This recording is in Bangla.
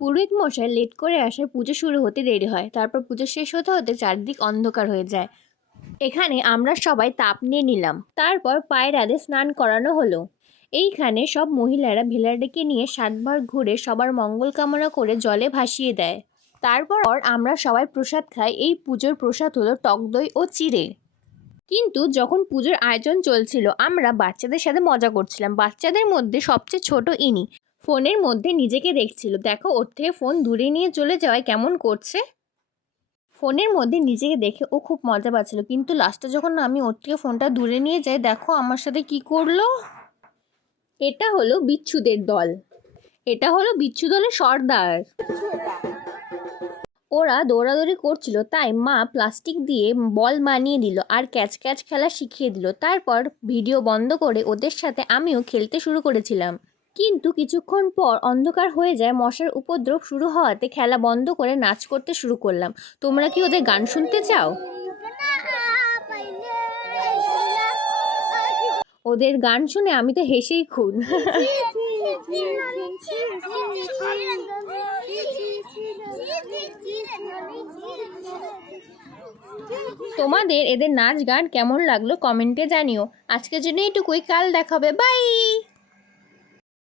পুরোহিত মশাই লেট করে আসায় পুজো শুরু হতে দেরি হয়। তারপর পুজো শেষ হতে হতে চারদিক অন্ধকার হয়ে যায়। এখানে আমরা সবাই তাপ নিয়ে নিলাম। তারপর পায়ের আদে স্নান করানো হলো। এইখানে সব মহিলারা ভেলা ডেকে নিয়ে 7 বার ঘুরে সবার মঙ্গল কামনা করে জলে ভাসিয়ে দেয়। তারপর আমরা সবাই প্রসাদ খাই। এই পুজোর প্রসাদ হলো টক দই ও চিড়ে। কিন্তু যখন পুজোর আয়োজন চলছিল আমরা বাচ্চাদের সাথে মজা করছিলাম। বাচ্চাদের মধ্যে সবচেয়ে ছোট ইনি ফোনের মধ্যে নিজেকে দেখছিল। দেখো ওর থেকে ফোন দূরে নিয়ে চলে যাওয়ায় কেমন করছে। ফোনের মধ্যে নিজেকে দেখে ও খুব মজা পাচ্ছিল, কিন্তু লাস্টে যখন আমি ওর থেকে ফোনটা দূরে নিয়ে যাই, দেখো আমার সাথে কি করলো। এটা হলো বিচ্ছুদের দল। এটা হলো বিচ্ছু দলের সর্দার। ওরা দৌড়াদৌড়ি করছিল, তাই মা প্লাস্টিক দিয়ে বল বানিয়ে দিল আর ক্যাচ ক্যাচ খেলা শিখিয়ে দিল। তারপর ভিডিও বন্ধ করে ওদের সাথে আমিও খেলতে শুরু করেছিলাম। কিন্তু কিছুক্ষণ পর অন্ধকার হয়ে যায়। মশার উপদ্রব শুরু হওয়াতে খেলা বন্ধ করে নাচ করতে শুরু করলাম। তোমরা কি ওদের গান শুনতে চাও? ওদের গান শুনে আমি তো হেসেই খুন। তোমাদের এদের নাচ গান কেমন লাগলো কমেন্টে জানিও। আজকের জন্য এটুকুই, কাল দেখা হবে, বাই।